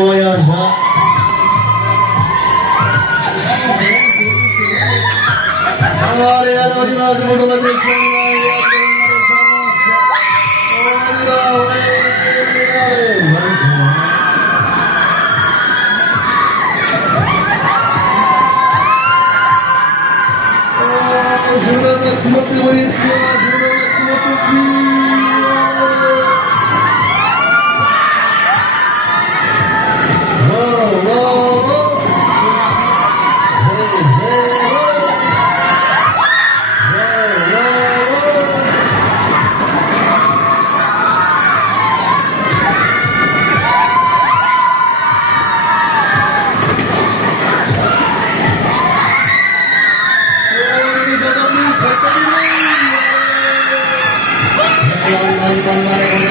voyager. Hare Hare Hare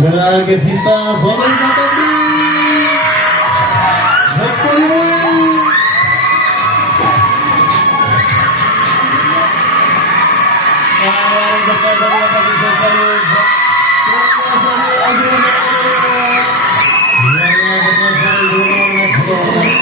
Voilà, qu'est-ce qui se passe? On va les entendre. Faites pour les bruits. Alors, les affaires, on va passer chose sérieuse. C'est la place à dire, je vous remercie.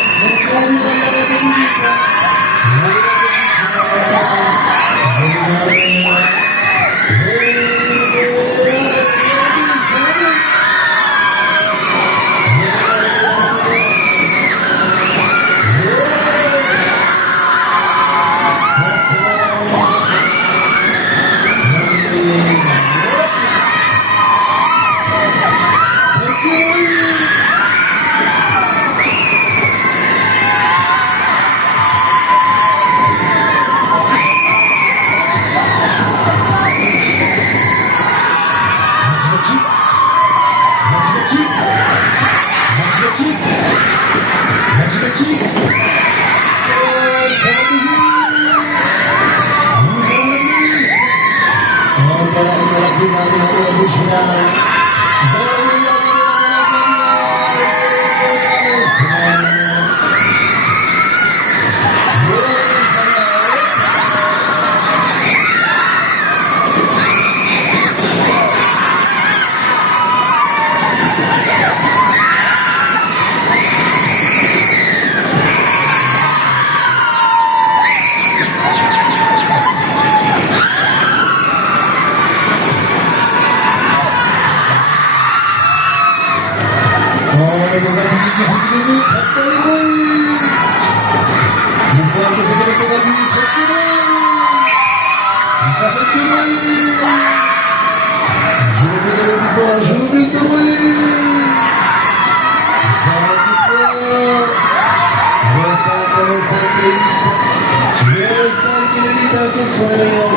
le plus fort, je veux plus de bruit. Fort, plus fort. Le 5 et le 8. Le 5 et le 8 à ce soir, les